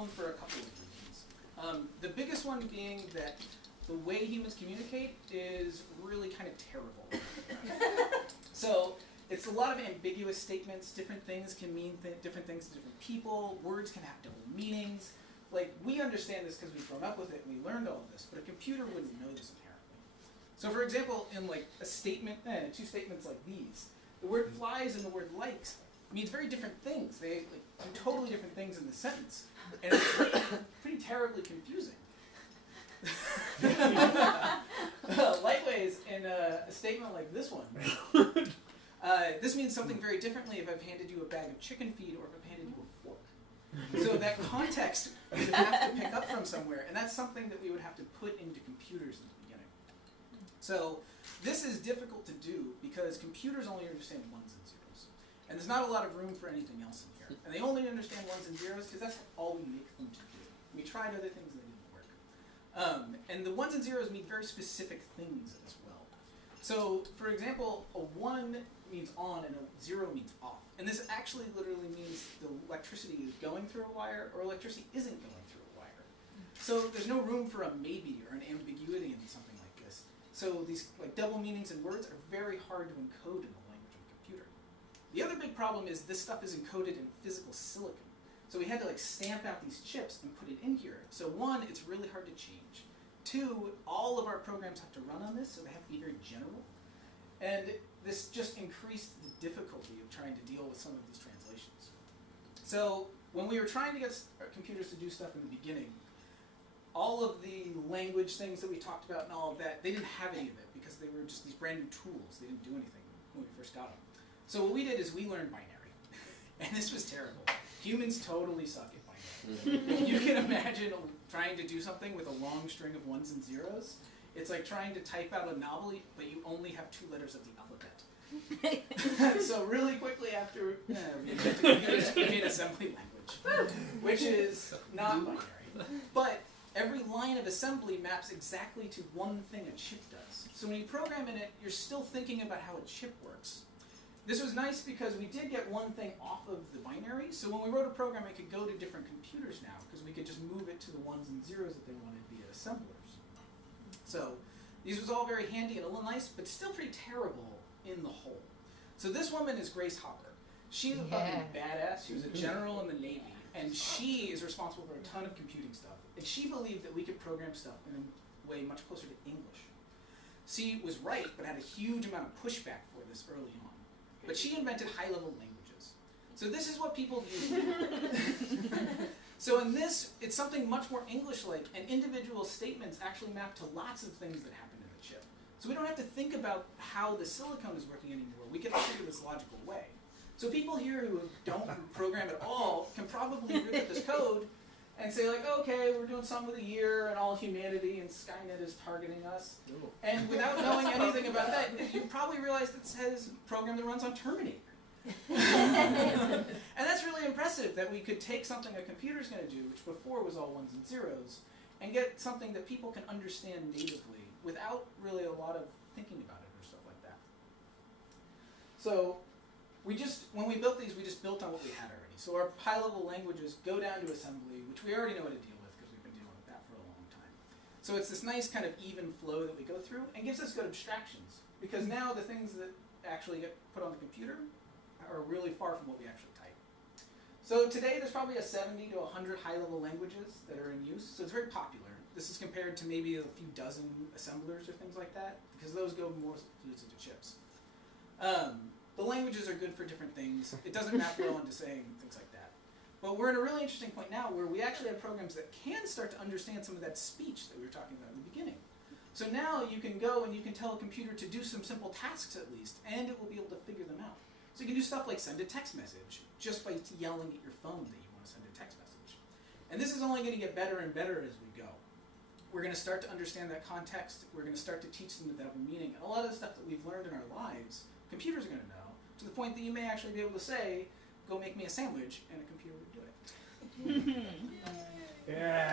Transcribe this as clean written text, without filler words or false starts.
problem for a couple of reasons. The biggest one being that the way humans communicate is really kind of terrible. So it's a lot of ambiguous statements. Different things can mean different things to different people. Words can have double meanings. Like, we understand this because we've grown up with it and we learned all of this, but a computer wouldn't know this inherently. So for example, in like a statement, two statements like these, the word flies and the word likes means very different things. They do totally different things in the sentence. And it's pretty terribly confusing. Likewise, in a statement like this one, this means something very differently if I've handed you a bag of chicken feed or if I've handed you a fork. So that context we would have to pick up from somewhere, and that's something that we would have to put into computers in the beginning. So this is difficult to do because computers only understand ones and zeros. And there's not a lot of room for anything else in here. And they only understand ones and zeros because that's all we make them to do. We tried other things and they didn't work. And the ones and zeros mean very specific things as well. So, for example, a 1 means on and a 0 means off. And this actually literally means the electricity is going through a wire or electricity isn't going through a wire. So there's no room for a maybe or an ambiguity in something like this. So these like double meanings in words are very hard to encode in the language of a computer. The other big problem is this stuff is encoded in physical silicon. So we had to like stamp out these chips and put it in here. So 1, it's really hard to change. 2, all of our programs have to run on this, so they have to be very general. And this just increased the difficulty of trying to deal with some of these translations. So when we were trying to get our computers to do stuff in the beginning, all of the language things that we talked about and all of that, they didn't have any of it because they were just these brand new tools. They didn't do anything when we first got them. So what we did is we learned binary. And this was terrible. Humans totally suck at binary. If you can imagine trying to do something with a long string of ones and zeros, it's like trying to type out a novel, but you only have 2 letters of the alphabet. So really quickly after we invented computers, we made assembly language, which is not binary. But every line of assembly maps exactly to one thing a chip does. So when you program in it, you're still thinking about how a chip works. This was nice because we did get one thing off of the binary, so when we wrote a program, it could go to different computers now, because we could just move it to the ones and zeros that they wanted via assemblers. So these was all very handy and a little nice, but still pretty terrible in the whole. So this woman is Grace Hopper. She's a fucking badass. She was a general in the Navy, and she is responsible for a ton of computing stuff. And she believed that we could program stuff in a way much closer to English. She was right, but had a huge amount of pushback for this early on. But she invented high-level languages. So this is what people use now. So in this, it's something much more English-like, and individual statements actually map to lots of things that happen in the chip. So we don't have to think about how the silicon is working anymore. We can think of this logical way. So people here who don't program at all can probably read at this code and say like, okay, we're doing some of the year and all humanity and Skynet is targeting us. And without knowing anything about that, you probably realize that it says program that runs on Terminator. And that's really impressive that we could take something a computer's going to do, which before was all ones and zeros, and get something that people can understand natively without really a lot of thinking about it or stuff like that. So when we built these, we just built on what we had already. So our high-level languages go down to assembly, which we already know how to deal with because we've been dealing with that for a long time. So it's this nice kind of even flow that we go through and gives us good abstractions, because now the things that actually get put on the computer are really far from what we actually type. So today there's probably a 70 to 100 high-level languages that are in use, so it's very popular. This is compared to maybe a few dozen assemblers or things like that, because those go more into chips. The languages are good for different things. It doesn't map well into saying things like that. But we're at a really interesting point now where we actually have programs that can start to understand some of that speech that we were talking about in the beginning. So now you can go and you can tell a computer to do some simple tasks at least, and it will be able to figure them out. So you can do stuff like send a text message just by yelling at your phone that you want to send a text message. And this is only going to get better and better as we go. We're going to start to understand that context. We're going to start to teach them the double meaning. And a lot of the stuff that we've learned in our lives, computers are going to know, to the point that you may actually be able to say, go make me a sandwich, and a computer would do it. Yeah.